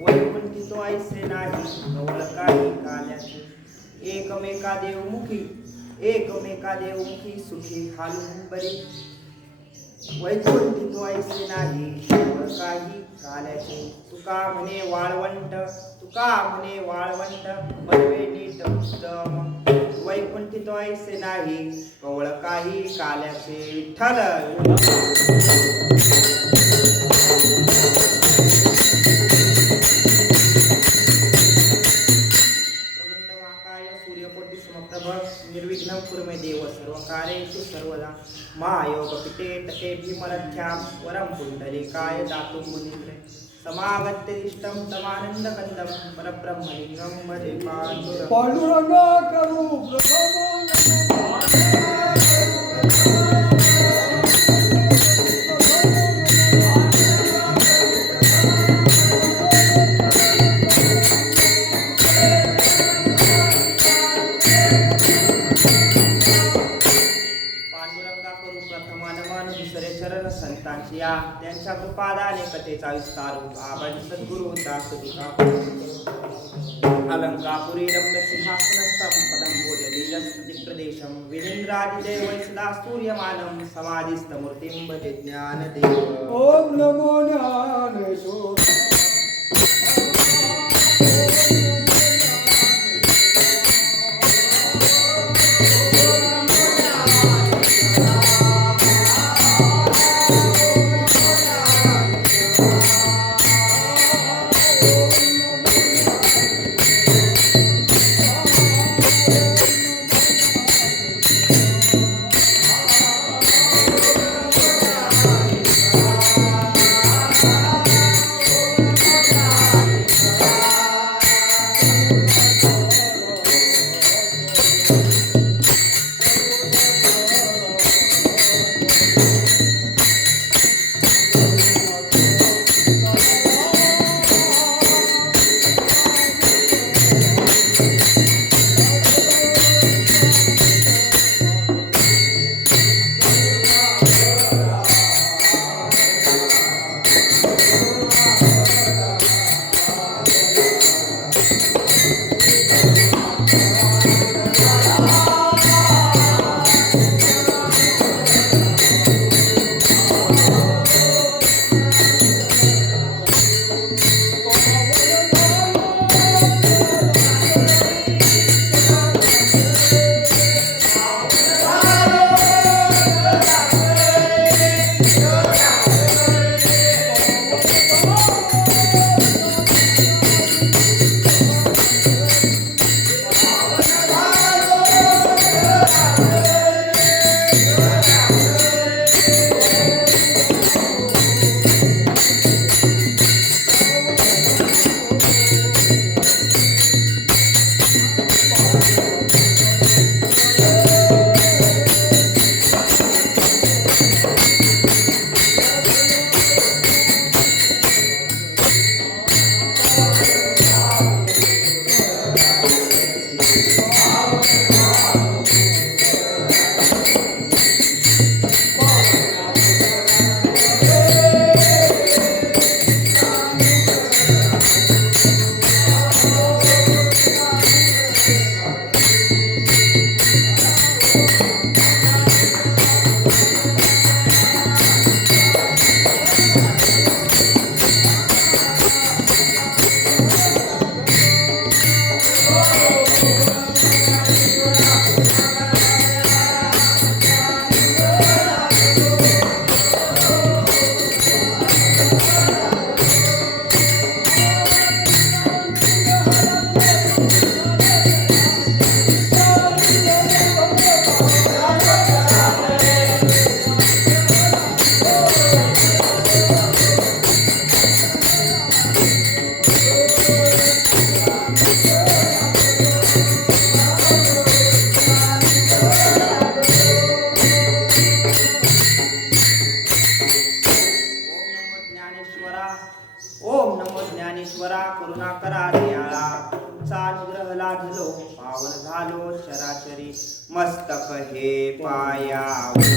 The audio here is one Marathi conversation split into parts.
वैकुंठितो ऐसे नाही नवल काही काल्याचे एकमेका देवमुखी एकमेका देवमुखी सुखी हालून बरी वैकुंठितो ऐसे नाही नवल काही काल्याचे तुका म्हणे वाळवंट तुका म्हणे वाळवंट बळवे नीट उत्तम वैकुंठितो ऐसे नाही कवळ काही काल्याचे विठ्ठल निर्विघ्नं कुरु मे देव सर्वकार्येषु सर्वदा महायोगपीठे तटे भीमरथ्यां वरं पुण्डरीकाय दातुं मुनीन्द्रे समागत्यदिष्टं तमानन्दकन्दं परब्रह्मलिङ्गं भजे पांडुरंगा करू संतांची या त्यांच्या कृपादाने कथेचा विस्तार आबाजी सद्गुरु दास तुका अलंकापुरी रम्य सिंहासनस्थं पदं भोजलीलस्तुतिप्रदेशं विनिन्द्रादिदेवै सदा स्तूयमानं समाधिस्थमूर्तिं भजे ज्ञानदेव। ओम नमो ज्ञानेश्वर ओम नमो ज्ञानेश्वरा करुणा करा दयाळा तुमचा अनुग्रह लाभलो पावन झालो चराचरी मस्तक हे पायावर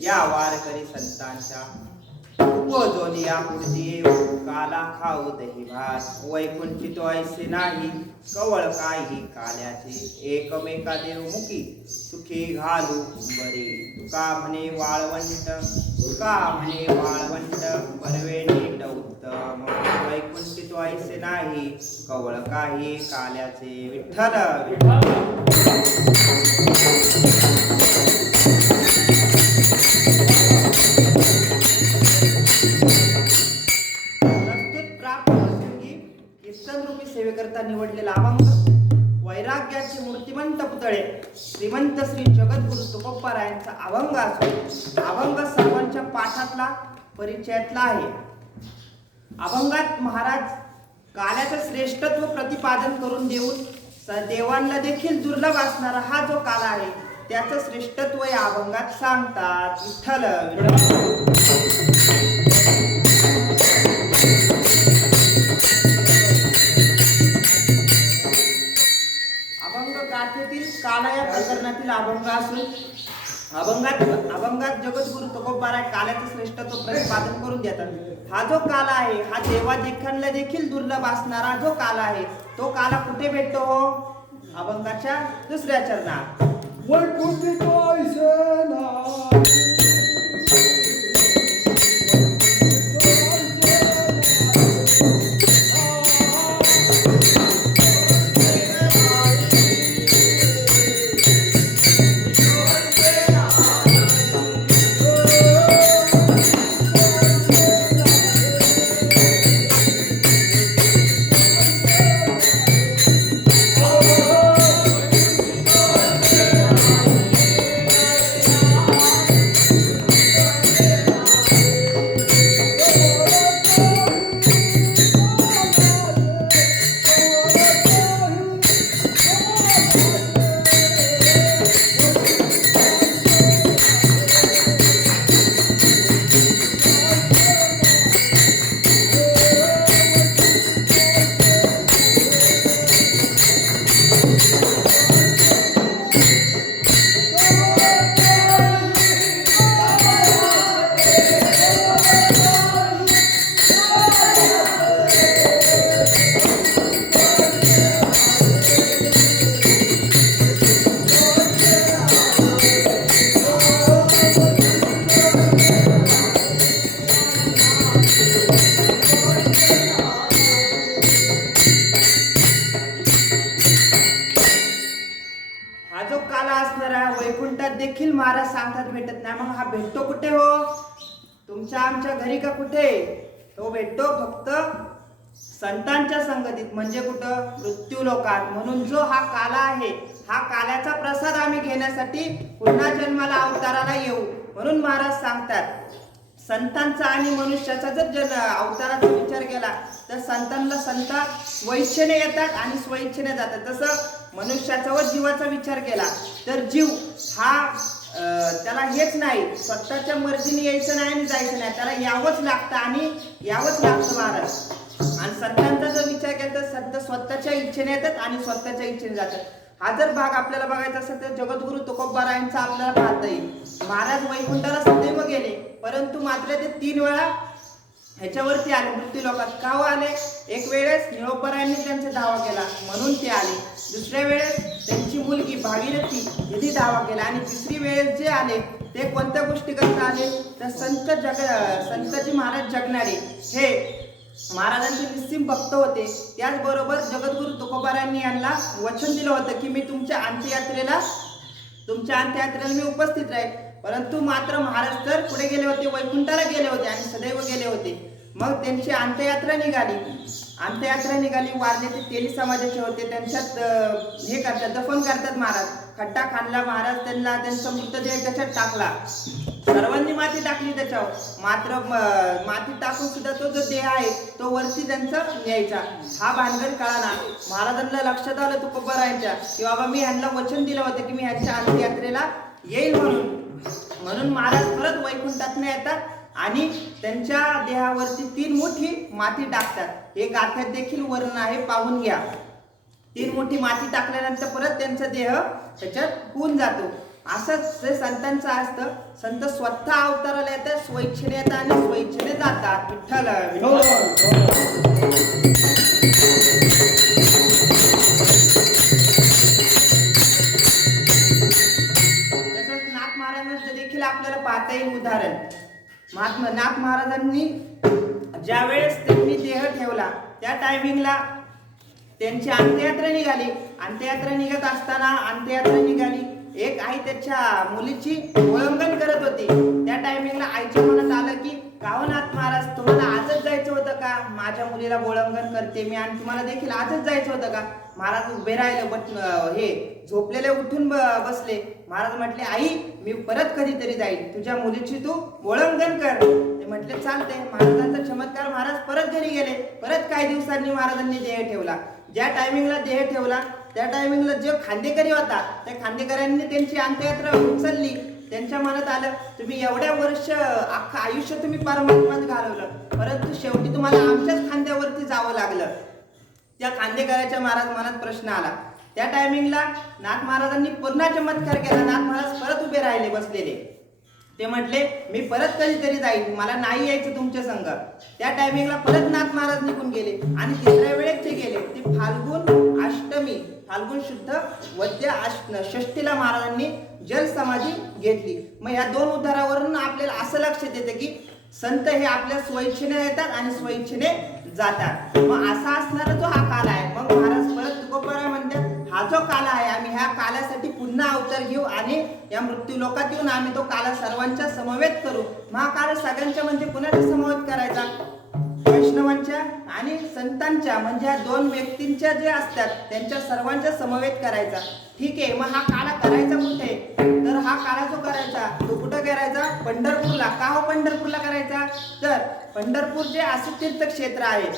या वारकरी संतांच्या उपजोनिया पुढची काला खाऊ दही भात वैकुंठी तो ऐसे नाही कवळ काही काल्याचे एकमेका देव मुखी सुखी घालू बरी तुका म्हणे वाळवंट बरवे नीट उत्तम वैकुंठी तो ऐसे नाही कवळ काही काल्याचे विठ्ठल विठ्ठल श्रीमंत श्री जगद्गुरु तुकोबारायांचा अभंग असून अभंग सर्वांच्या पाठातला परिचयातला आहे. अभंगात महाराज काल्याचं श्रेष्ठत्व प्रतिपादन करून देऊन देवांना देखील दुर्लभ असणारा हा जो काल आहे त्याचं श्रेष्ठत्व या अभंगात सांगतात. विठ्ठल अभंग गाथेतील काला या प्रकरणातील अभंग असून अभंगात जगद्गुरु तुकोबाराय काल्याचं श्रेष्ठत्व प्रतिपादन करून देतात. हा जो काला आहे हा देवादेखील देखील दुर्लभ असणारा जो काला आहे तो काला कुठे भेटतो हो? अभंगाच्या दुसऱ्या चरणात. वैकुंठी तोयसे नाही. वैकुंठात देखील महाराज सांगतात भेटत नाही. मग हा भेटतो कुठे हो? तुमच्या आमच्या घरी का कुठे? तो भेटतो फक्त संतांच्या संगतीत, म्हणजे कुठं? मृत्यू लोकात. म्हणून जो हा काला आहे हा काल्याचा प्रसाद आम्ही घेण्यासाठी पुन्हा जन्माला अवताराला येऊ. म्हणून महाराज सांगतात संतांचा आणि मनुष्याचा जर अवताराचा विचार केला तर संतांना संत स्वइच्छेने येतात आणि स्वइच्छेने जातात. तसं मनुष्याचा व जीवाचा विचार केला तर जीव हा त्याला हेच नाही, स्वतःच्या मर्जीने यायचं नाही आणि जायचं नाही, त्याला यावंच लागतं आणि यावंच लागतं महाराज. आणि संतांचा जर विचार केला तर संत स्वतःच्या इच्छेने येतात आणि स्वतःच्या इच्छेने जातात. हा जर भाग आपल्याला बघायचा असेल तर जगद्गुरु तुकोबारायांचा आपल्याला पाहता येईल. महाराज वैकुंठाला सदैव गेले, परंतु मात्र ते 3 वेळा ह्याच्यावरती आले मृत्यू लोकात. का आले? एक वेळेस निळोपरायांनी त्यांचा दावा केला म्हणून ते आले, दुसऱ्या वेळेस त्यांची मुलगी भागीरथी यांनी दावा केला, आणि तिसरी वेळेस जे आले ते कोणत्या गोष्टी करता आले तर संतजी महाराज जगणारे हे महाराजांचे निस्सीम भक्त होते. त्याचबरोबर जगद्गुरु तुकोबारायांनी यांना वचन दिलं होतं की मी तुमच्या अंत्ययात्रेला मी उपस्थित राहील. परंतु मात्र महाराज तर पुढे गेले होते, वैकुंठाला गेले होते आणि सदैव गेले होते. मग त्यांची अंत्ययात्रा निघाली. वारले ते तेली समाजाचे होते, त्यांच्यात हे करतात, दफन करतात महाराज. खड्डा खाणला महाराज, त्यांचा मृतदेह त्याच्यात टाकला, सर्वांनी माती टाकली त्याच्यावर. मात्र माती टाकून सुद्धा तो जो देह आहे तो वरती त्यांचा न्यायचा. हा भानगड कळाला. महाराजांना लक्षात आलं तुकोबारायांच्या की बाबा मी ह्यांना वचन दिलं होतं की मी ह्यांच्या अंत्ययात्रेला येईल म्हणून महाराज परत वैकुंठातून येतात आणि त्यांच्या देहावरती 3 मुठी माती टाकतात. हे गाथ्यात देखील वर्णन आहे, पाहून घ्या. 3 मुठी माती टाकल्यानंतर परत त्यांचा देह त्याच्यात होऊन जातो. असंच ते संतांचं असतं. संत स्वतः अवताराला येतात, स्वइच्छेने येतात आणि स्वइच्छेने जातात. विठ्ठल देखील आपल्याला पाहता येईल उदाहरण. नाथ महाराजांनी ज्या वेळेस त्यांनी देह ठेवला त्या टायमिंगला त्यांची अंत्ययात्रा निघत असताना एक आई त्याच्या मुलीची ओळंगण करत होती. त्या टायमिंगला आईच्या मनात आलं की नाथ महाराज तुम्हाला आजच जायचं होतं का? माझ्या मुलीला मुलीला बोळंगण करते मी आणि तुम्हाला देखील आजच जायचं होतं का? महाराज उभे राहिले, हे झोपलेले उठून बसले. महाराज म्हटले, आई मी परत कधीतरी जाईल, तुझ्या मुलीची तू बोळंगण कर. ते म्हटले चालते. महाराजांचा चमत्कार, महाराज परत घरी गेले. परत काही दिवसांनी महाराजांनी देह ठेवला. ज्या टायमिंगला देह ठेवला त्या टायमिंगला जो खांदेकरी होता त्या खांदेकऱ्यांनी त्यांची अंत्ययात्रा उचलली. त्यांच्या मनात आलं, तुम्ही एवढ्या वर्ष अख्खं आयुष्य तुम्ही परमात्मात घालवलं, परंतु शेवटी तुम्हाला आमच्याच खांद्यावरती जावं लागलं. त्या खांदेकराच्या महाराज मनात प्रश्न आला. त्या टायमिंगला नाथ महाराजांनी पुन्हा चमत्कार केला. नाथ महाराज परत उभे राहिले बसलेले. ते म्हटले, मी परत कधीतरी जाईल, मला नाही यायचं तुमच्या संग. त्या टायमिंगला परत नाथ महाराज निघून गेले आणि तिसऱ्या वेळेस ते गेले. ते फाल्गुन अष्टमी, फाल्गुन शुद्ध वद्य षष्टीला महाराजांनी जल समाधी घेतली. मग या दोन उद्धारावरून आपल्याला असं लक्षात येतं की संत हे आपल्या स्वइच्छेने येतात आणि स्वइच्छेने जातात. मग असा असणारा जो हा काल आहे. मग महाराज परत तुकोबाराय म्हणतात, हा जो काल आहे आम्ही ह्या कालासाठी पुन्हा अवतार घेऊ आणि या मृत्यू लोकात येऊन आम्ही तो काल सर्वांच्या समवेत करू. मग हा काल सगळ्यांच्या म्हणजे कुणाच्या समवेत करायचा? वैष्णवांच्या आणि संतांच्या, म्हणजे ह्या दोन व्यक्तींच्या जे असतात त्यांच्या सर्वांच्या समवेत करायचा. ठीक आहे, मग हा काला करायचा कुठे? तर हा काला जो करायचा तो कुठं करायचा? पंढरपूरला. का हो पंढरपूरला करायचा? तर पंढरपूर जे असं तीर्थक्षेत्र आहे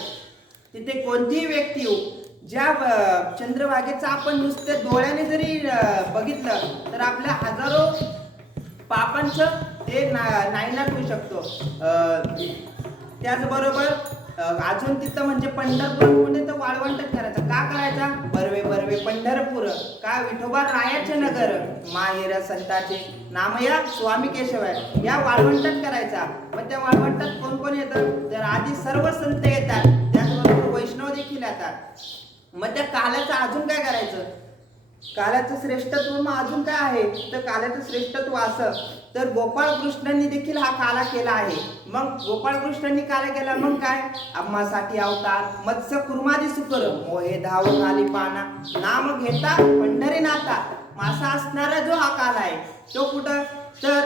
तिथे कोणतीही व्यक्ती येऊ, ज्या चंद्रभागेचा आपण नुसते डोळ्याने जरी बघितलं तर आपल्या हजारो पापांचं ते नायनाट होऊ शकतो. त्याचबरोबर अजून तिथं म्हणजे पंढरपूर कुठे तर वाळवंटात करायचा. का करायचा? बर्वे बर्वे पंढरपूर, का विठोबा रायाचे नगर, माहेर संताचे नामया स्वामी केशव आहे, या वाळवंटात करायचा. मग त्या वाळवंटात कोण कोण येतं? तर आधी सर्व संत येतात, त्याचबरोबर वैष्णव देखील येतात. मग त्या काल्याचं अजून काय करायचं? काल्याचं श्रेष्ठत्व मग अजून काय आहे? तर काल्याचं श्रेष्ठत्व असं, तर गोपाळ कृष्णांनी देखील हा काला केला आहे. मग गोपाळ कृष्णांनी काला केला, मग काय? आम्हासाठी अवतार, मत्स्य कुर्मादी सुकर, मोहे धाव खाली पाना, नाम घेता पंढरीनाथा. मासा असणारा जो हा काल आहे तो कुठं? तर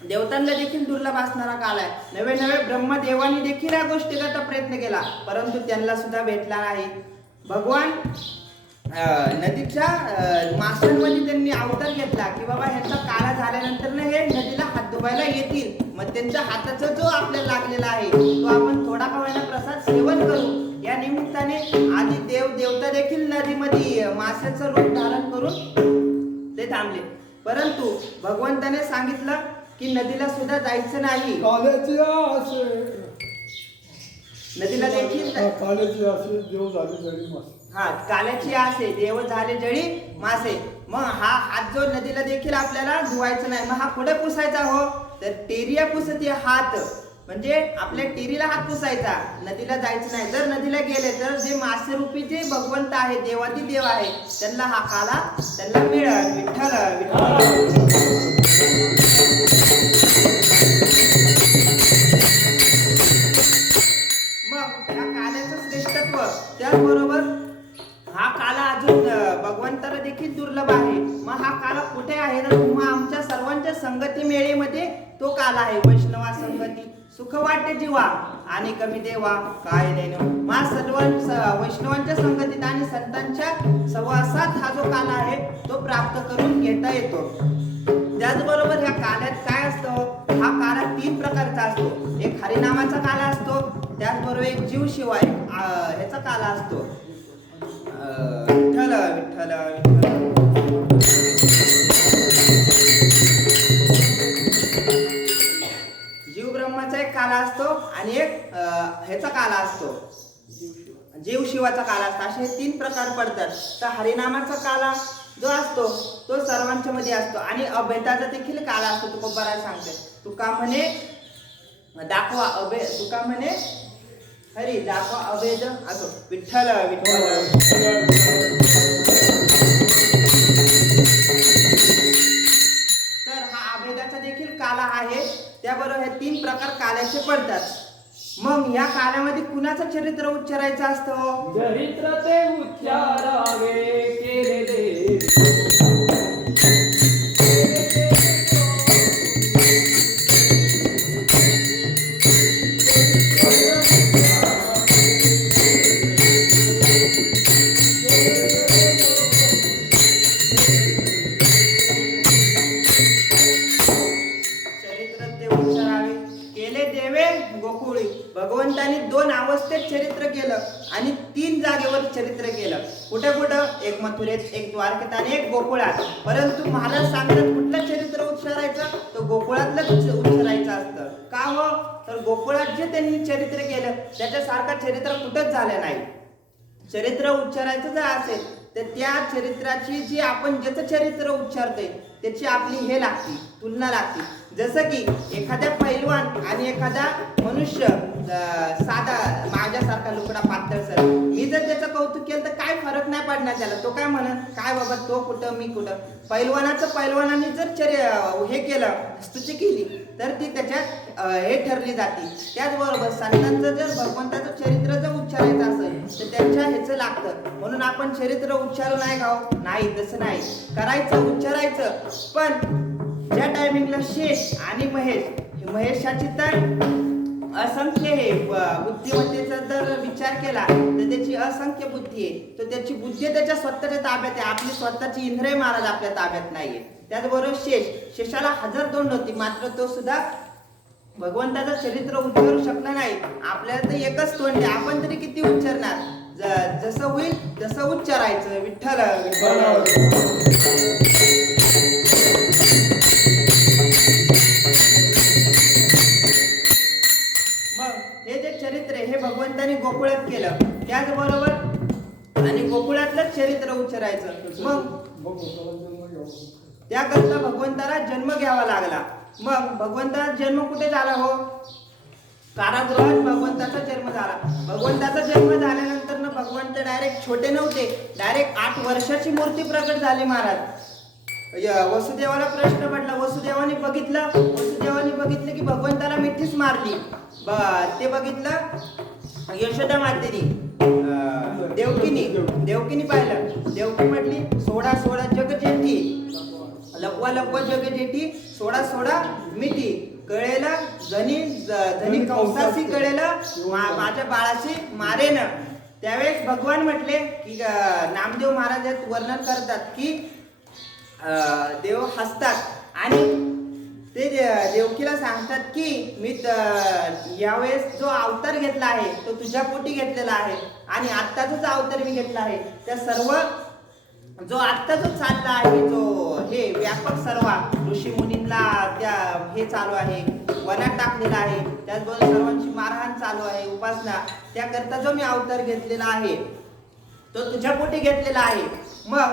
देवतांना देखील दुर्लभ असणारा काल आहे. नवे नवे ब्रह्मदेवांनी देखील या गोष्टीकरता प्रयत्न केला, परंतु त्यांना सुद्धा भेटला नाही. भगवान नदीच्या माशांमध्ये त्यांनी अवतार घेतला की बाबा ह्यांचा काला झाल्यानंतर हे नदीला हात धुवायला येतील. मग त्यांच्या हाताचा जो आपल्याला लागलेला आहे तो आपण थोडा का होईना प्रसाद सेवन करू. या निमित्ताने आधी देवता देखील नदीमध्ये माशाचं रूप धारण करून ते थांबले. परंतु भगवंताने सांगितलं की नदीला सुद्धा जायचं नाही. नदीला देखील काल्याची आसे देव झाले जळी मासे. हा, काल्याची आसे देव झाले जळी मासे. मग हा हात जो नदीला देखील आपल्याला धुवायचा नाही. मग हा पुढे पुसायचा हो, तर टेरिया पुसती हात, म्हणजे आपल्या टेरीला हात पुसायचा, नदीला जायचं नाही. जर नदीला गेले तर जे मासे रूपी जे भगवंत आहे, देवादी देव आहे, त्यांना हा काला त्यांना मिळेल. विठ्ठल विठ्ठल. मग या काल्याचं श्रेष्ठत्व, त्याचबरोबर हा काला अजून भगवंताला देखील दुर्लभ आहे. मग हा काला कुठे आहे? तर तुम्हा आमच्या सर्वांच्या संगती मेळेमध्ये तो काला आहे. वैष्णवा संगती सुख वाटे जीवा आणि कमी देवा काय नाही. मा सर्व वैष्णवांच्या संगतीत आणि संतांच्या सहवासात हा जो काला आहे तो प्राप्त करून घेता येतो. त्याचबरोबर ह्या काल्यात काय असतं? हा काला 3 प्रकारचा असतो. एक हरिनामाचा काला असतो, त्याचबरोबर एक जीव शिवाय ह्याचा काला असतो. विठ्ठल विठ्ठल विठ्ठल. जीव ब्रह्माचा एक काला असतो आणि एक ह्याचा काला असतो, जीव शिवाचा काला असतो. असे 3 प्रकार पडतात. तर हरिनामाचा काला जो असतो तो सर्वांच्या मध्ये असतो आणि अभेदाचा देखील काला असतो. तुकोबाराय सांगते, तुका म्हणे दाखवा तुका म्हणे हरी दाखवा अभेद असो. विठ्ठल विठ्ठल. तर हा अभेदाचा देखील काला आहे. त्याबरोबर हे 3 प्रकार काल्याचे पडतात. मग या काल्यामध्ये कुणाचं चरित्र उच्चारायचं असतं? चरित्र ते उच्चारावे केले भगवंतानी 2 अवस्थेत चरित्र केलं आणि 3 जागेवर चरित्र केलं. कुठे कुठं? एक मथुरेत, एक द्वारकेत आणि एक गोकुळात. परंतु महाराज सांगतात कुठलं चरित्र उच्चारायचं? तर गोकुळातलंच उच्चारायचं असतं. का हो? तर गोकुळात जे त्यांनी चरित्र केलं त्याच्यासारखं चरित्र कुठंच झालं नाही. चरित्र उच्चारायचं जर असेल तर त्या चरित्राची जी आपण ज्याचं चरित्र उच्चारतोय त्याची आपली हे लागती, तुलना लागती. जसं की एखाद्या पैलवान आणि एखादा मनुष्य साधा माझ्यासारखा लुकडा पातळसर, मी जर त्याचं कौतुक केलं तर काय फरक नाही पडणार त्याला. तो काय म्हणत, काय बाबा तो कुठं मी कुठं. पैलवानाने जर हे केलं, स्तुती केली तर ती त्याच्यात हे ठरली जाते. त्याचबरोबर संतांचं जर भगवंताचं चरित्र जर उच्चारायचं असेल तर त्यांच्या ह्याचं लागतं. म्हणून आपण चरित्र उच्चारू नाही गाव नाही, तसं नाही करायचं, उच्चारायचं. पण ज्या टायमिंगला शेष आणि महेशाची तर असंख्य हे बुद्धिमत्तेचा जर विचार केला तर त्याची असंख्य बुद्धी आहे. तर त्याची बुद्धी त्याच्या स्वतःच्या ताब्यात आहे. आपली स्वतःची इंद्रिय महाराज आपल्या ताब्यात नाहीये. त्याचबरोबर शेषाला 1000 तोंड होती, मात्र तो सुद्धा भगवंताचं चरित्र उच्चारू शकला नाही. आपल्याला तर एकच तोंड आहे, आपण तरी किती उच्चारणार. जसं होईल तसं उच्चारायचं. विठ्ठल मग हे जे चरित्र आहे हे भगवंताने गोकुळात केलं. त्याचबरोबर आणि गोकुळातलंच चरित्र उच्चारायचं. मग त्याकरता भगवंताला जन्म घ्यावा लागला. मग भगवंताचा जन्म कुठे झाला हो? कारागृहात भगवंताचा जन्म झाला. भगवंताचा जन्म झाल्यानंतर ना भगवंत डायरेक्ट छोटे नव्हते, डायरेक्ट 8 वर्षाची मूर्ती प्रकट झाली महाराज. वसुदेवाला प्रश्न पडला, वसुदेवाने बघितलं की भगवंताला मिठीच मारली. ते बघितलं यशोदा मातेनी, देवकीनी पाहिलं. देवकी म्हटली सोडा सोडा जग जेठी, लपवा लपवा जग जेठी, सोडा सोडा मिठी, कळेला धनी कंसासी कळेला माझ्या बाळाशी मारेन. त्यावेळेस भगवान म्हटले की नामदेव महाराज वर्णन करतात की देव हसतात आणि ते देवकीला सांगतात की मी यावेळेस जो अवतार घेतला आहे तो तुझ्या पोटी घेतलेला आहे आणि आत्ताचा जो अवतार मी घेतला आहे त्या सर्व जो आत्ता जो चालला आहे जो हे व्यापक सर्व ऋषी मुनींना त्या हे चालू आहे, वनात टाकलेला आहे, त्याचबरोबर सर्वांची मारहाण चालू आहे, उपासना, त्याकरता जो मी अवतार घेतलेला आहे तो तुझ्या पोटी घेतलेला आहे. मग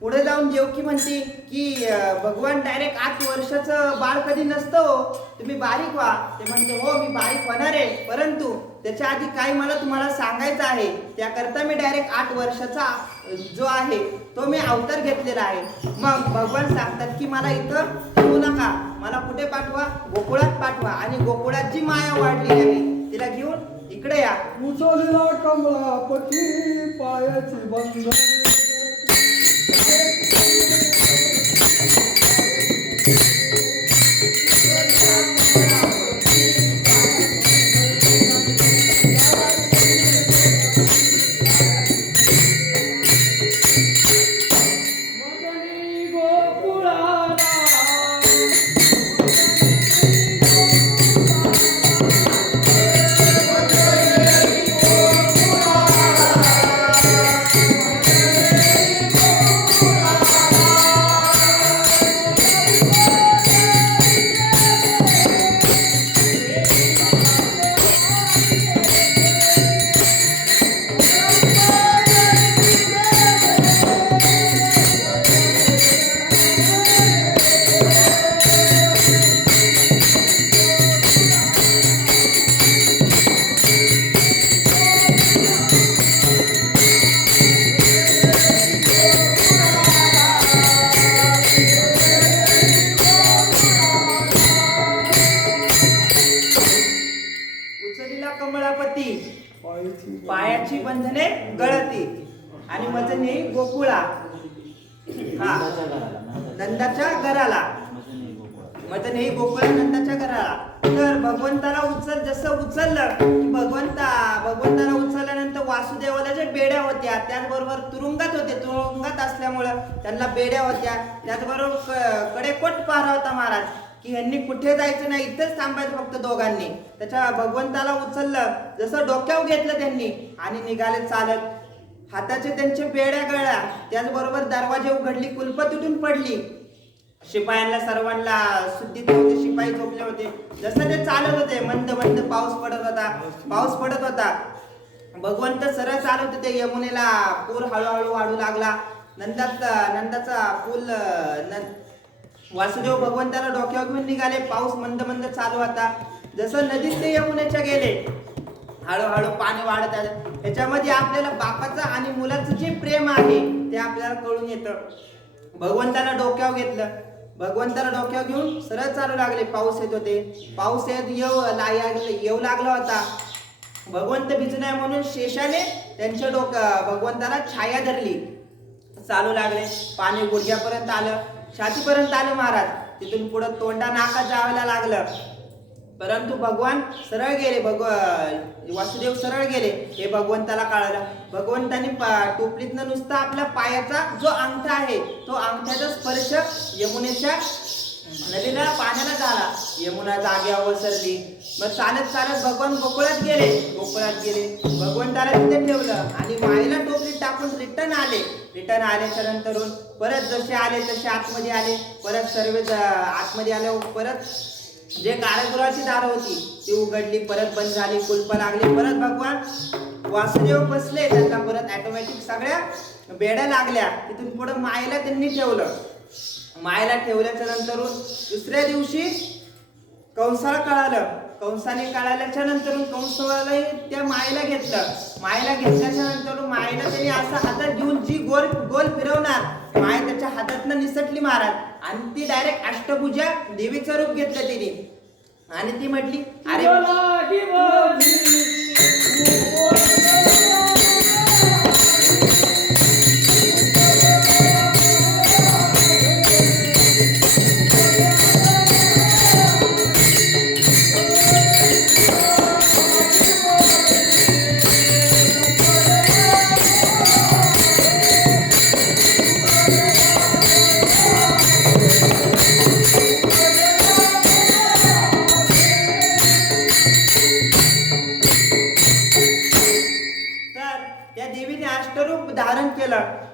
पुढे जाऊन देवकी म्हणते की भगवान डायरेक्ट 8 वर्षाचं बाळ कधी नसतं, तुम्ही बारीक व्हा. ते म्हणते हो मी बारीक होणार आहे, परंतु त्याच्या आधी काही मला तुम्हाला सांगायचं आहे. त्याकरता मी डायरेक्ट 8 वर्षाचा जो आहे तो मी अवतार घेतलेला आहे. मग भगवान सांगतात की मला इथं ठेवू नका, मला कुठे पाठवा? गोकुळात पाठवा आणि गोकुळात जी माया वाढलेली आहे तिला घेऊन इकडे या. मुसलीला कमळापती पायाची बंधन पायाची बंधने गळती आणि मजने गोकुळा. हा नंदाच्या घराला, मजने गोकुळा नंदाच्या घराला. तर भगवंताला जसं उचललं की भगवंताला उचलल्यानंतर वासुदेवाला जे बेड्या होत्या त्याचबरोबर तुरुंगात होते, तुरुंगात असल्यामुळं त्यांना बेड्या होत्या, त्याचबरोबर कडेकोट पारा होता महाराज की ह्यांनी कुठे जायचं नाही, इथंच थांबायचं फक्त दोघांनी. त्याच्या भगवंताला उचललं, जसं डोक्यावर घेतलं त्यांनी आणि निघाले चालत. हाताचे त्यांचे बेड्या गळल्या, त्याचबरोबर दरवाजे उघडली, कुलप तुटून पडली. शिपायांना सर्वांना सुद्धित होते, शिपाई झोपले होते. जसं ते चालत होते, मंद मंद पाऊस पडत होता. भगवंत सरळ चालत होते. यमुनेला पूर हळूहळू वाढू लागला. नंदाचा पूल वासुदेव भगवंताला डोक्यावर घेऊन निघाले. पाऊस मंद मंद चालू होता. जसं नदीत ते यमुनेच्या गेले, हळूहळू पाणी वाढत आहे. ह्याच्यामध्ये आपल्याला बापाचं आणि मुलाचं जे प्रेम आहे ते आपल्याला कळून येतं. भगवंताला डोक्यावर घेतलं, भगवंताला डोक्यावर घेऊन सरळ चालू लागले. पाऊस येत होते, पाऊस येऊ लागला होता. भगवंत भिजू नये म्हणून शेषाने त्यांच्या भगवंताला छाया धरली. चालू लागले. पाणी गुडघ्यापर्यंत आलं, छातीपर्यंत आलं महाराज. तिथून पुढे तोंडा नाकात जायला लागलं. परंतु भगवान सरळ गेले, वासुदेव सरळ गेले हे भगवंताला कळलं. भगवंतानी टोपलीतनं नुसता आपल्या पायाचा जो अंगठा आहे तो अंगठ्याचा स्पर्श यमुनेच्या नदीला पाण्याला झाला. यमुना जाग्यावर वसरली. मग चालत चालत भगवान गोकुळात गेले. भगवंताला तिथे ठेवलं आणि माईला टोपलीत टाकून रिटर्न आल्याच्या नंतरून परत जसे आले तसे आतमध्ये आले. परत सर्व आतमध्ये आले. परत जे कारागृहाची दारं होती ती उघडली, परत बंद झाली, कुलप लागली. परत भगवान वासुदेव बसले, त्यांना परत ऑटोमॅटिक सगळ्या बेड्या लागल्या. तिथून पुढे मायेला त्यांनी ठेवलं. मायेला ठेवल्याच्या नंतरून दुसऱ्या दिवशी कंसाला कळालं. कंसाने कळाल्याच्या नंतर कंसाला त्या मायेला घेतलं. मायेला घेतल्याच्या नंतर मायेला त्यांनी असं हातात घेऊन जी गोल फिरवणार, माय त्याच्या हातातनं निसटली महाराज आणि ती डायरेक्ट अष्टभुजा देवीचं रूप घेतलं तिने. आणि ती म्हटली, अरे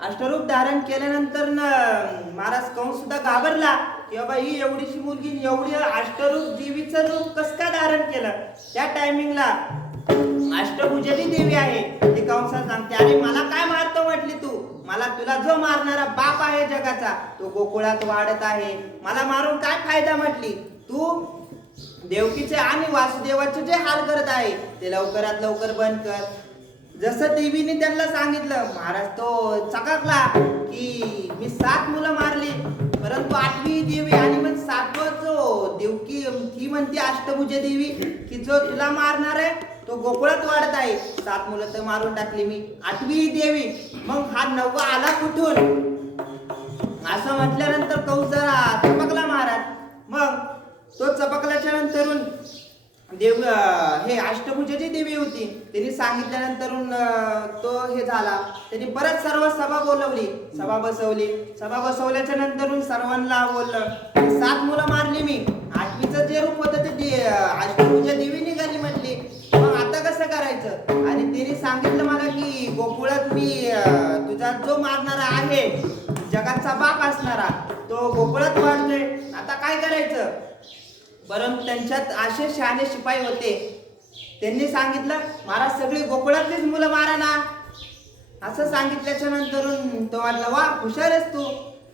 अष्टरूप धारण केल्यानंतर महाराज कंस सुद्धा घाबरला की बाबा ही एवढीशी मुलगी एवढी अष्टरूप देवीचं रूप कसं का धारण केलं. त्या टायमिंगला अष्टभुजाची देवी आहे ती कंसाला सांगते, अरे मला काय मारतो म्हटली तू, तुला जो मारणारा बाप आहे जगाचा तो गोकुळात वाढत आहे, मला मारून काय फायदा म्हटली. तू देवकीचे आणि वासुदेवाचे जे हाल करत आहे ते लवकरात लवकर बंद कर. जसं देवीने त्यांना सांगितलं, महाराज तो चकाकला की मी 7 मुलं मारली, परंतु 8वी देवी आणि मग 7वा जो देवकी ती म्हणते अष्टभुजा देवी की जो तुला मारणार आहे तो गोकुळात वाढत आहे. 7 मुलं तर मारून टाकली मी, 8वी देवी, मग हा 9वा आला कुठून. असं म्हटल्यानंतर कंस जरा चपकला महाराज. मग तो चपकल्याच्या नंतरून देव हे अष्टभुजाची देवी होती, त्यांनी सांगितल्यानंतर तो हे झाला. त्यांनी परत सर्व सभा बसवल्याच्या नंतर सर्वांना बोललं 7 मुलं मारली मी, 8वीचं जे रूप होतं ते अष्टभुजा देवी निघाली म्हटली, मग आता कसं करायचं. आणि त्यांनी सांगितलं मला की गोकुळात मी तुझा जो मारणारा आहे जगाचा बाप असणारा तो गोकुळात वाढतोय, आता काय करायचं. परंतु त्यांच्यात असे शहाणे शिपाई होते, त्यांनी सांगितलं महाराज सगळी गोकुळातलीच मुलं मारा ना. असं सांगितल्याच्या नंतर तो म्हटला वा हुशारच तू.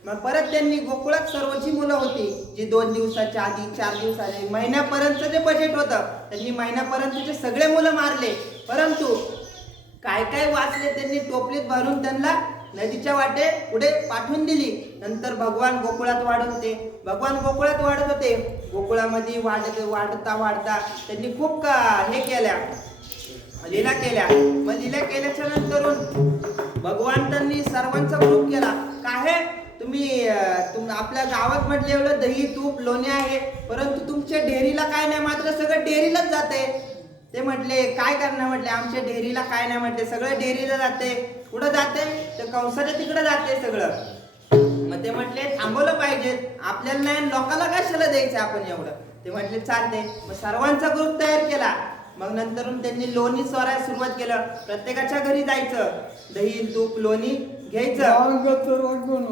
मग परत त्यांनी गोकुळात सर्वची मुलं होती जी 2 दिवसाच्या आधी 4 दिवसाच्या महिन्यापर्यंतचं जे बजेट होतं त्यांनी महिन्यापर्यंतचे सगळे मुलं मारले. परंतु काय काय वाचले त्यांनी टोपलीत भरून त्यांना नदीच्या वाटे पुढे पाठवून दिली. नंतर भगवान गोकुळात वाढत होते. गोकुळामध्ये वाढता त्यांनी खूप हे केल्या, लीला केल्या. मग लीला केल्याच्या नंतर भगवान त्यांनी सर्वांचा ग्रुप केला. काय तुम्ही आपल्या गावात म्हटले एवढं दही तूप लोणी आहे, परंतु तुमच्या डेअरीला काय नाही, मात्र सगळं डेअरीलाच जाते. ते म्हटले काय करणार, म्हटले आमच्या डेअरीला काय नाही, म्हटले सगळं डेअरीला जाते. कुठं जाते तर कंसाच्या तिकडे जाते सगळं. मग मग ते म्हटले थांबवलं पाहिजे आपल्याला नाही लोकांना कशाला द्यायचं आपण एवढं. ते म्हटले चालते. मग सर्वांचा ग्रुप तयार केला. मग नंतरून त्यांनी लोणी चोरायला सुरुवात केलं. प्रत्येकाच्या घरी जायचं, दही तूप लोणी घ्यायचं. रांगत रंगण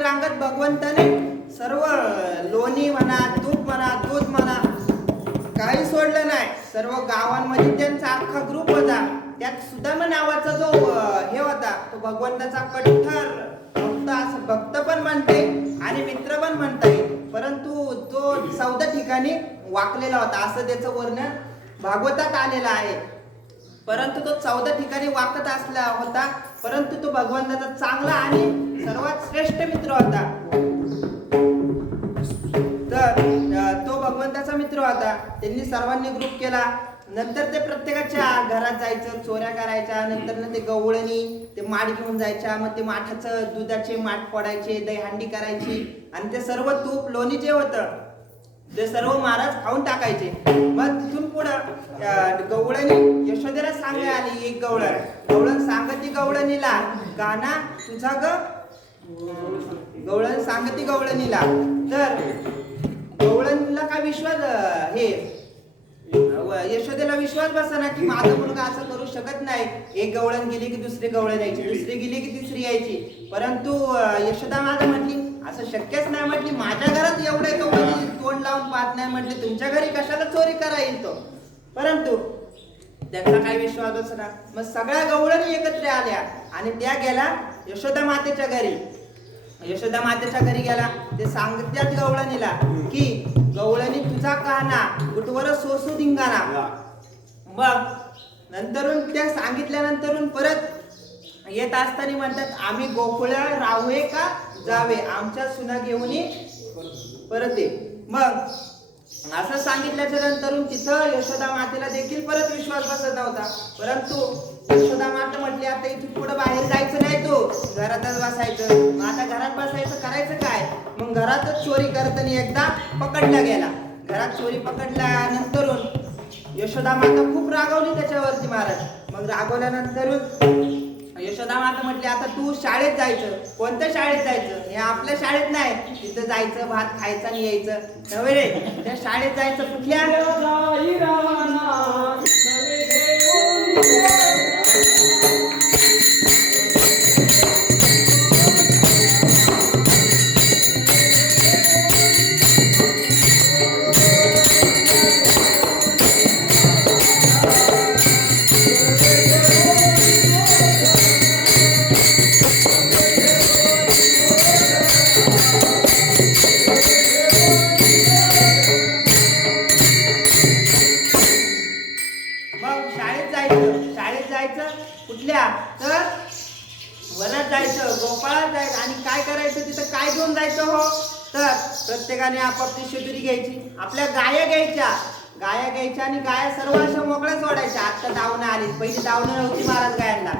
रांगत भगवंताने सर्व लोणी म्हणा तूप म्हणा दूध म्हणा काही सोडलं नाही. सर्व गावांमध्ये त्यांचा अख्खा ग्रुप होता. त्यात सुदामा नावाचा जो हे होता तो भगवंताचा कट्टर भक्त, असं भक्त पण म्हणते आणि मित्र पण म्हणता येईल. परंतु तो 14 ठिकाणी वाकलेला होता असं त्याचं वर्णन भागवतात आलेलं आहे. परंतु तो 14 ठिकाणी वाकत असला होता. परंतु तो भगवंताचा चांगला आणि सर्वात श्रेष्ठ मित्र होता. तर तो भगवंताचा मित्र होता. त्यांनी सर्वांनी ग्रुप केला. नंतर ते प्रत्येकाच्या घरात जायचं, चोऱ्या करायच्या. नंतर ते गवळणी ते माठ घेऊन जायच्या. मग ते माठाचं दुधाचे माठ फोडायचे, दहीहंडी करायची आणि ते सर्व तूप लोणी जे होतं ते सर्व महाराज खाऊन टाकायचे. मग तिथून पुढं गवळणी यशोदेला सांगायला आली. एक गवळण सांगती गवळणीला गाणा तुझा ग गवळण सांगती गवळणीला. तर गवळणीला काय विश्वास हे यशोदेला विश्वास बसना की माझा मुलगा असं करू शकत नाही. एक गवळण गेली की दुसरी गवळण यायची, दुसरी गेली की तिसरी यायची. परंतु यशोदा माता म्हटली असं शक्यच नाही. म्हटली माझ्या घरात एवढे तो तोंड लावून पाहत नाही. म्हटली तुमच्या घरी कशाला चोरी करा येईल तो. परंतु त्यांचा काही विश्वास बसना. मग सगळ्या गवळणी एकत्र आल्या आणि त्या गेल्या यशोदा मातेच्या घरी. यशोदा मातेच्या घरी गेला. ते सांगत्यात गवळणीला की गवळणी तुझा काना गुटवर सोसू धिंगाणा. मग नंतरून त्या सांगितल्यानंतरून परत येत असताना म्हणतात आम्ही गोकुळा राहूये का जावे, आमच्या सुना घेऊन परत ये. मग असं सांगितल्याच्या नंतरून तिथं यशोदा मातेला देखील परत विश्वास बसत नव्हता. परंतु यशोदा माता म्हटली आता इथून पुढे बाहेर जायचं नाही, तू घरातच बसायचं. मग आता घरात बसायचं करायचं काय. मग घरातच चोरी करताना एकदा पकडला गेला. घरात चोरी पकडल्यानंतरून यशोदा माता खूप रागवली त्याच्यावरती महाराज. मग रागवल्यानंतरून यशोदा माता म्हटली आता तू शाळेत जायचं. कोणत्या शाळेत जायचं, हे आपल्या शाळेत नाही. तिथं जायचं भात खायचं आणि यायचं नव्हे रे. त्या शाळेत जायचं कुठल्या कुठल्या तर वनात जायचं, गोपाळात जायचं. आणि काय करायचं तिथं काय घेऊन जायचं हो तर प्रत्येकाने आपापली शिदुरी घ्यायची, आपल्या गाया घ्यायच्या आणि गाया सर्व अशा मोकळ्या सोडायच्या. आता दावणं आली, पहिली दावणं नव्हती महाराज गायांना.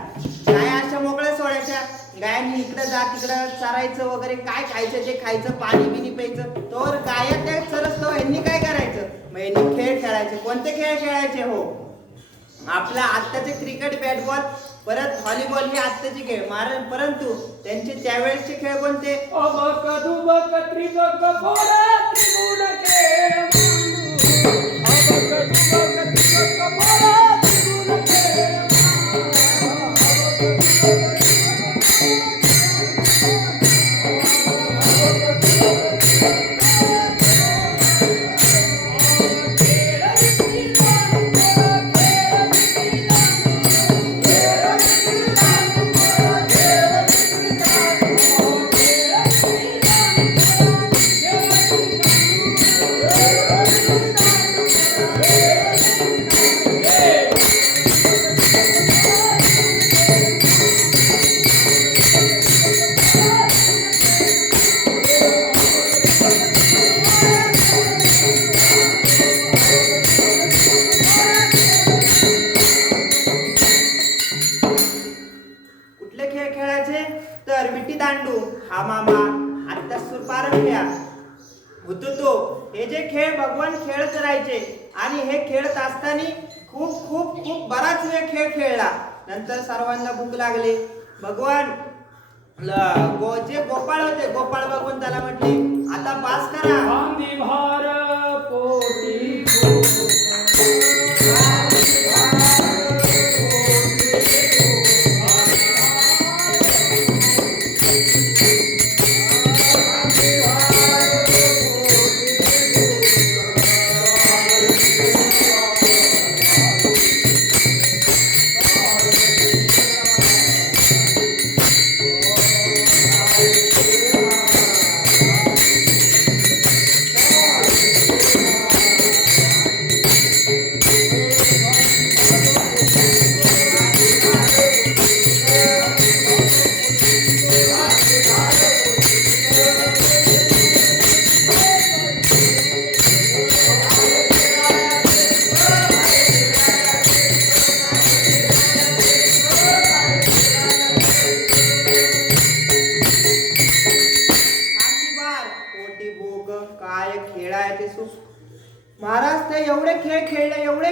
गाया अशा मोकळ्या सोडायच्या. गायांनी इकडं जा तिकडं चरायचं वगैरे, काय खायचं ते खायचं, पाणी बिनी प्यायचं. तर गाया त्या चरस यांनी काय करायचं, मग यांनी खेळ खेळायचे. कोणते खेळ खेळायचे हो आपला आत्ताचे क्रिकेट बॅटबॉल परत व्हॉलीबॉल हे आत्ताचे खेळ महाराज. परंतु त्यांचे त्यावेळेसचे खेळ कोणते अबक दुबक त्रिबक फोडा त्रिगुण खेळ मांडू. अबक दुबक त्रिबक फोडा त्रिगुण खेळ फिरतो. हे जे खेळ भगवान खेळत राहायचे आणि हे खेळत असताना खूप खूप खूप बराच वेळ खेळ खेळला. नंतर सर्वांना भूक लागली. भगवान जे गोपाळ होते, गोपाळ भगवंताला म्हटले आता पास करा. गांधी भार पोटी भूक. महाराज ते एवढे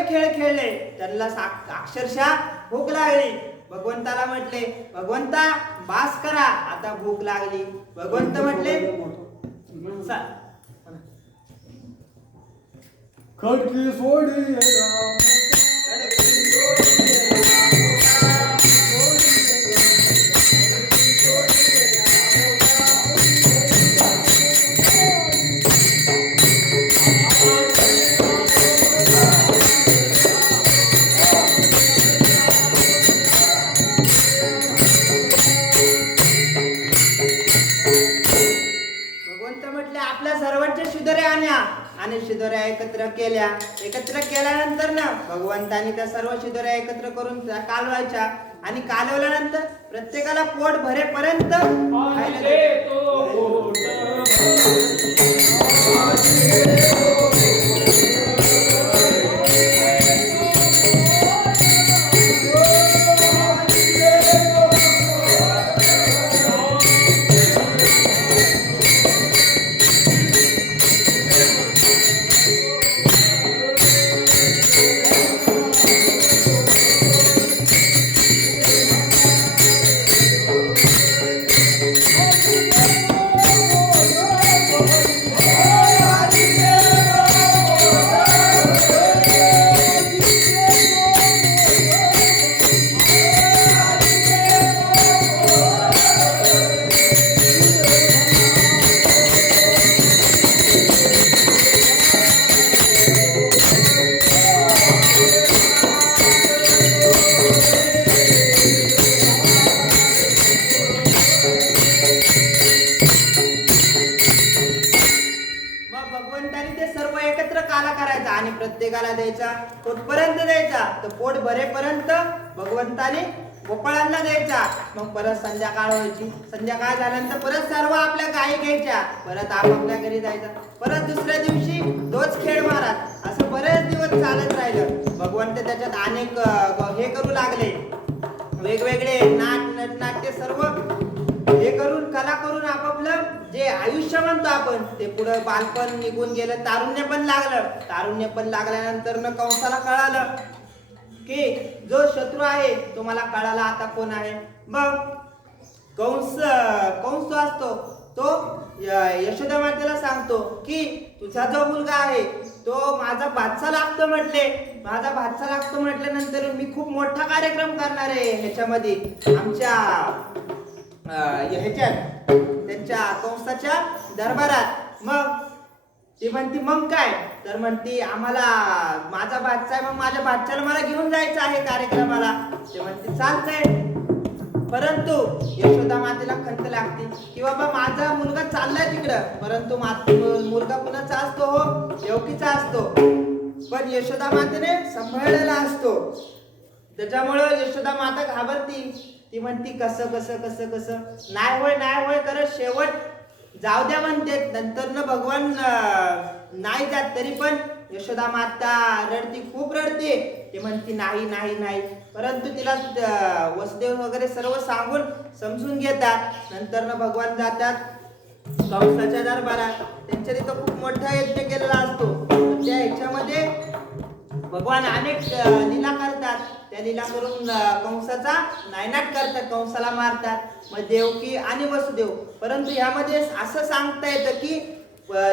खेळ खेळले त्यांना अक्षरशः भूक लागली. भगवंताला म्हटले भगवंता बास करा आता भूक लागली. भगवंत म्हटले खडकी सोडी आणि शिदोऱ्या एकत्र केल्यानंतर ना भगवंतानी त्या सर्व शिदोऱ्या एकत्र करून त्या कालवायच्या आणि कालवल्यानंतर प्रत्येकाला पोट भरेपर्यंत खायला देतो. आणि प्रत्येकाला द्यायचा. कुठपर्यंत द्यायचा तर पोट भरेपर्यंत भगवंताने गोपाळांना द्यायचा. मग परत संध्याकाळ व्हायची. संध्याकाळ झाल्यानंतर परत सर्व आपल्या गायी घ्यायच्या, परत आपापल्या घरी जायचा. परत दुसऱ्या दिवशी तोच खेळ महाराज. असं बरेच दिवस चालत राहिलं. भगवंत त्याच्यात अनेक हे करू लागले, वेगवेगळे नटनाट्य सर्व हे करून कला करून आपापलं जे आयुष्य म्हणतो आपण ते पुढे बालपण निघून गेलं. तारुण्य पण लागलं. तारुण्य पण लागल्यानंतर न कंसाला कळालं की जो शत्रू आहे तो मला कळाला आता कोण आहे. मग कंस जो असतो तो यशोदा मातेला सांगतो की तुझा जो मुलगा आहे तो माझा भाचा लागतो म्हटले. माझा भाचा लागतो म्हटल्यानंतर मी खूप मोठा कार्यक्रम करणार आहे ह्याच्यामध्ये आमच्या ह्याच्यात त्यांच्या कंसाच्या दरबारात. मग ती म्हणती मग काय तर म्हणती आम्हाला माझा भाचा आहे, मग माझ्या भाच्याला मला घेऊन जायचं आहे कार्यक्रमाला. ते म्हणते चालतंय. परंतु यशोदा मातेला खंत लागते की बाबा माझा मुलगा चाललाय तिकडं, परंतु मुलगा कुणाचा असतो हो देवकीचा असतो. पण यशोदा मातेने सांभाळलेला असतो. त्याच्यामुळं यशोदा माता घाबरती. ती म्हणती कसं कसं कसं कसं नाही होय करत शेवट जाऊ द्या म्हणते. नंतर न भगवान नाही जात तरी पण यशोदा माता रडती, खूप रडते. ती म्हणती नाही. परंतु तिला वसुदेव वगैरे सर्व सांगून समजून घेतात. नंतर न भगवान जातात कंसाच्या दरबारात त्यांच्या तिथं खूप मोठा यज्ञ केलेला असतो. त्या ह्याच्यामध्ये भगवान अनेक लीला करतात. त्या लीला करून कंसाचा नायनाट करतात, कंसाला मारतात. मग देवकी आणि वसुदेव, परंतु यामध्ये असं सांगता येतं की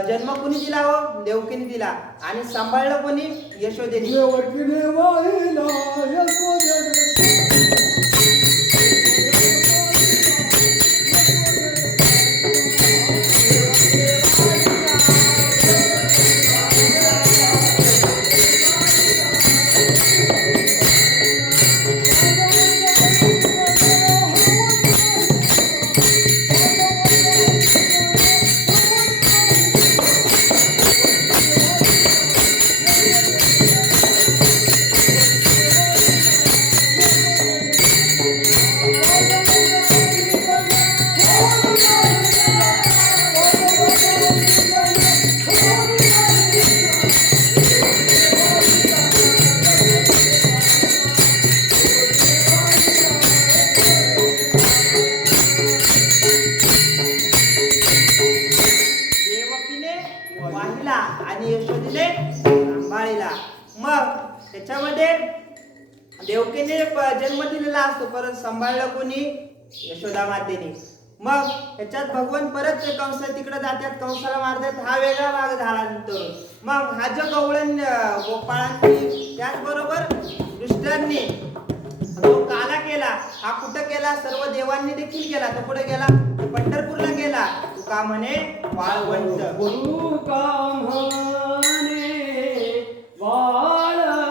जन्म कोणी दिला हो, देवकीने दिला, आणि सांभाळलं कोणी, यशोदेने. देवकीने वाहिला यशोदेने. आणि यशोदेने सांभाळिला. मग त्याच्यामध्ये देवकीने जन्म दिलेला असतो, परत सांभाळलं कोणी, यशोदा मातेने. मग त्याच्यात भगवान परत कंस तिकडे जातात, कंसाला मारतात. हा वेगळा भाग झाला नंतर. मग हा जो गवळण गोपाळांनी, त्याचबरोबर दुष्टांनी जो काला केला, हा कुठं केला, सर्व देवांनी देखील केला. तो कुठे गेला, तो पंढरपूरला गेला. तुका म्हणे वाळवंट. गुरु का म्हणे वाळवंट.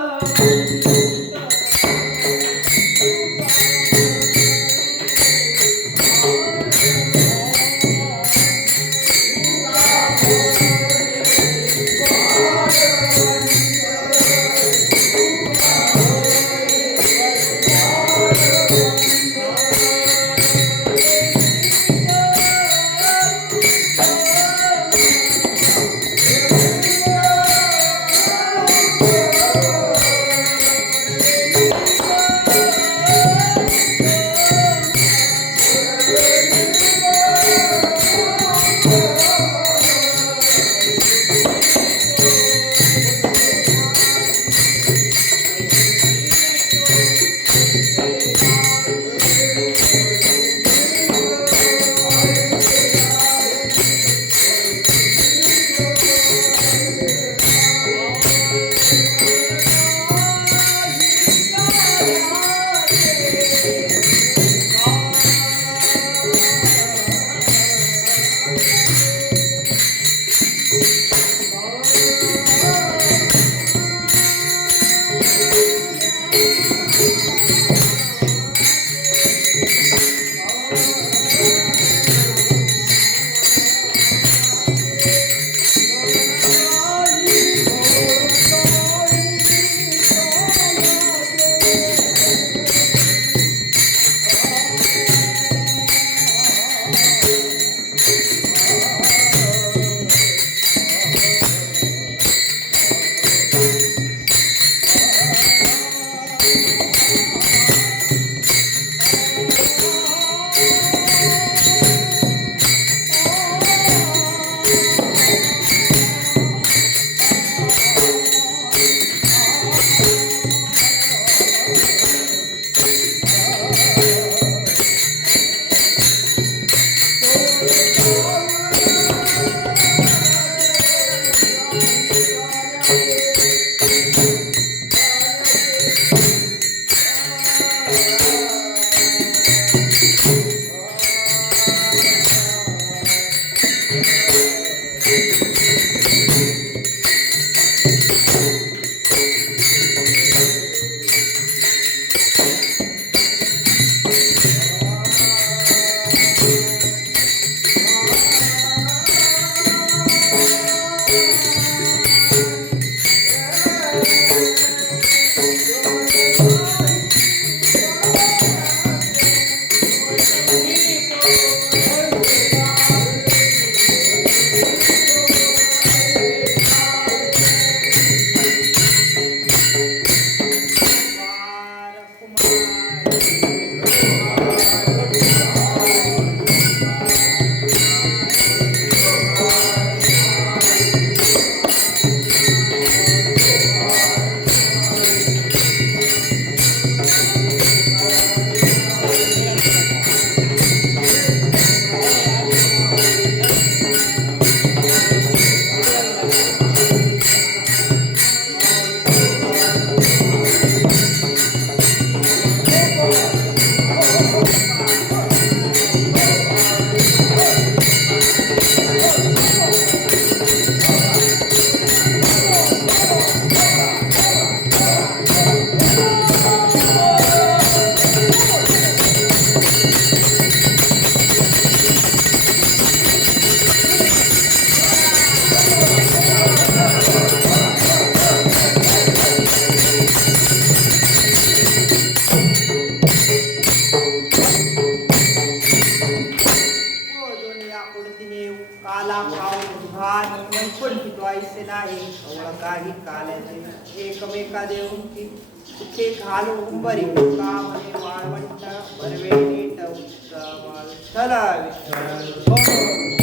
ऐसे नाही कवळ काही काल्याचे एकमेका देऊन की सुखे घालू उंबरी तुका म्हणे वाळवंट बरवे नीट उत्तम विठ्ठल विठ्ठल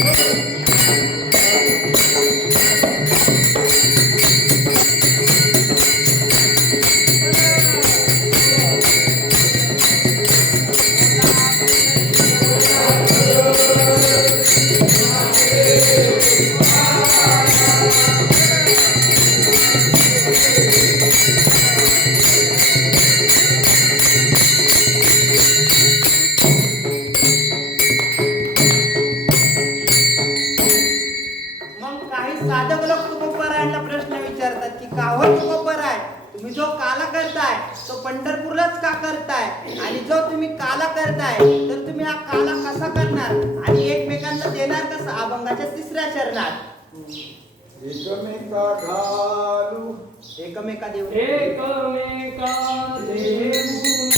मग काही साधक लोक तुकोबरायांना प्रश्न विचारतात की का हो तुकोबराय तुम्ही जो काला करताय तो पंढरपूरलाच का करताय आणि जो तुम्ही काला करताय तर तुम्ही हा काला कसा करणार आणि एकमेकांना देणार कसा अभंगाच्या 3ऱ्या चरणात एकमेका घालू एकमेका देऊ एकमेका देऊ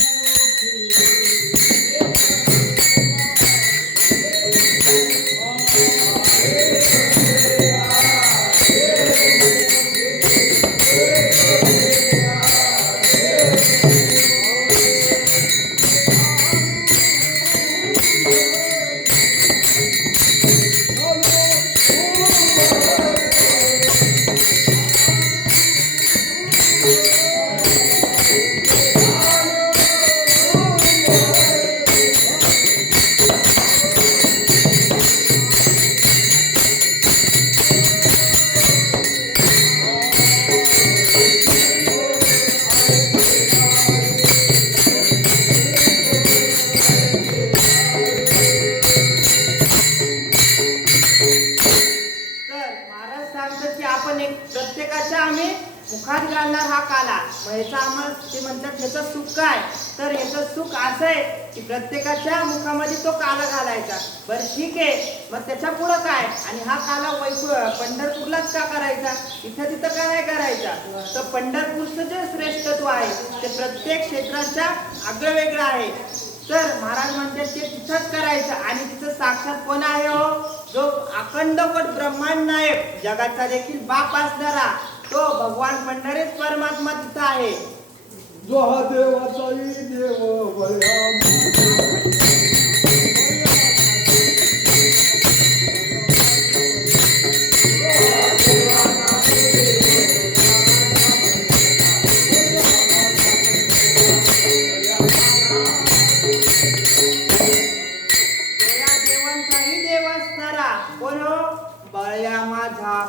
प्रत्येकाच्या आम्ही मुखात घालणार हा काला मग याचा आम्हाला ते म्हणतात याचं सुख काय तर याचं सुख असं आहे की प्रत्येकाच्या मुखामध्ये तो काला घालायचा बरं ठीक आहे मग त्याच्या पुढं काय आणि हा काला पंढरपूरलाच का करायचा इथं तिथं का नाही करायचा तर पंढरपूरचं जे श्रेष्ठत्व आहे ते प्रत्येक क्षेत्राच्या आगळं वेगळं आहे तर महाराज म्हणतात ते तिथंच करायचं आणि तिथं साक्षात कोण आहे हो जो अखंडवट ब्रह्मांड नायक जगाचा देखील बाप असणारा तो भगवान पंढरीत परमात्मा तिथं आहे जो हा देवाचाही देव बळ्या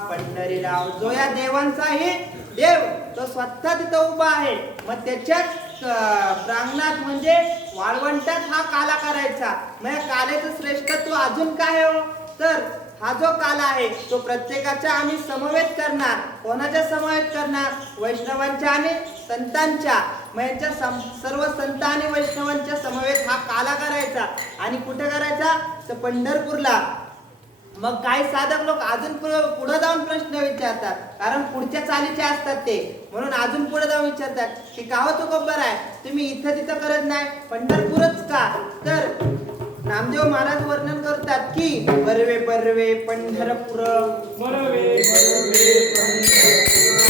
पंढरीराव जो या देवांचाही देव तो स्वतः तिथं उभा आहे मग त्याच्याच प्रांगणात म्हणजे वाळवंटात हा काला करायचा मग काल्याचं श्रेष्ठत्व अजून काय हो तर हा जो काला आहे तो प्रत्येकाच्या आम्ही समवेत करणार कोणाच्या समवेत करणार वैष्णवांच्या आणि संतांच्या मग यांच्या सर्व संत आणि वैष्णवांच्या समवेत हा काला करायचा आणि कुठे करायचा तर पंढरपूरला मग काही साधक लोक अजून पुढे जाऊन प्रश्न विचारतात कारण पुढच्या चालीचे असतात ते म्हणून अजून पुढे जाऊन विचारतात की का हो तुकोबर आहे तुम्ही इथं तिथं करत नाही पंढरपूरच का तर नामदेव महाराज वर्णन करतात की बरवे बरवे पंढरपूर बरवे बरवे पंढरपूर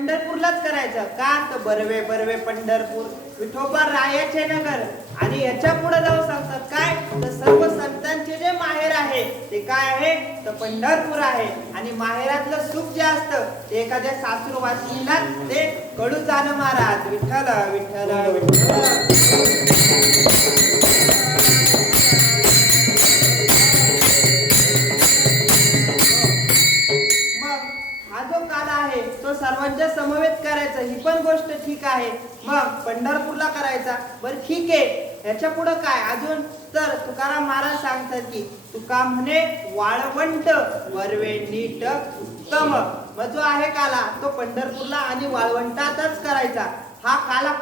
पंढरपूरलाच करायचं का तर बरवे बरवे पंढरपूर विठोबा रायाचे नगर. आणि याच्या पुढे जाऊ सांगतात काय तर सर्व संतांचे जे माहेर आहे ते काय आहे तर पंढरपूर आहे. आणि माहेरातलं सुख जे असतं ते एखाद्या सासूर वाचनीला ते कडू जाणं महाराज. विठ्ठल विठ्ठल विठ्ठल. मग हा जो काला आहे तो सर्वांच्या समवेत करायचा ही पण गोष्ट ठीक आहे. मग पंढरपूरला करायचा बरं ठीक आहे. याच्या पुढे काय अजून तर तुकाराम महाराज सांगतात की तुका म्हणे वाळवंट बरवे नीट उत्तम. मग जो आहे काला तो पंढरपूरला आणि वाळवंटातच करायचा. हा काला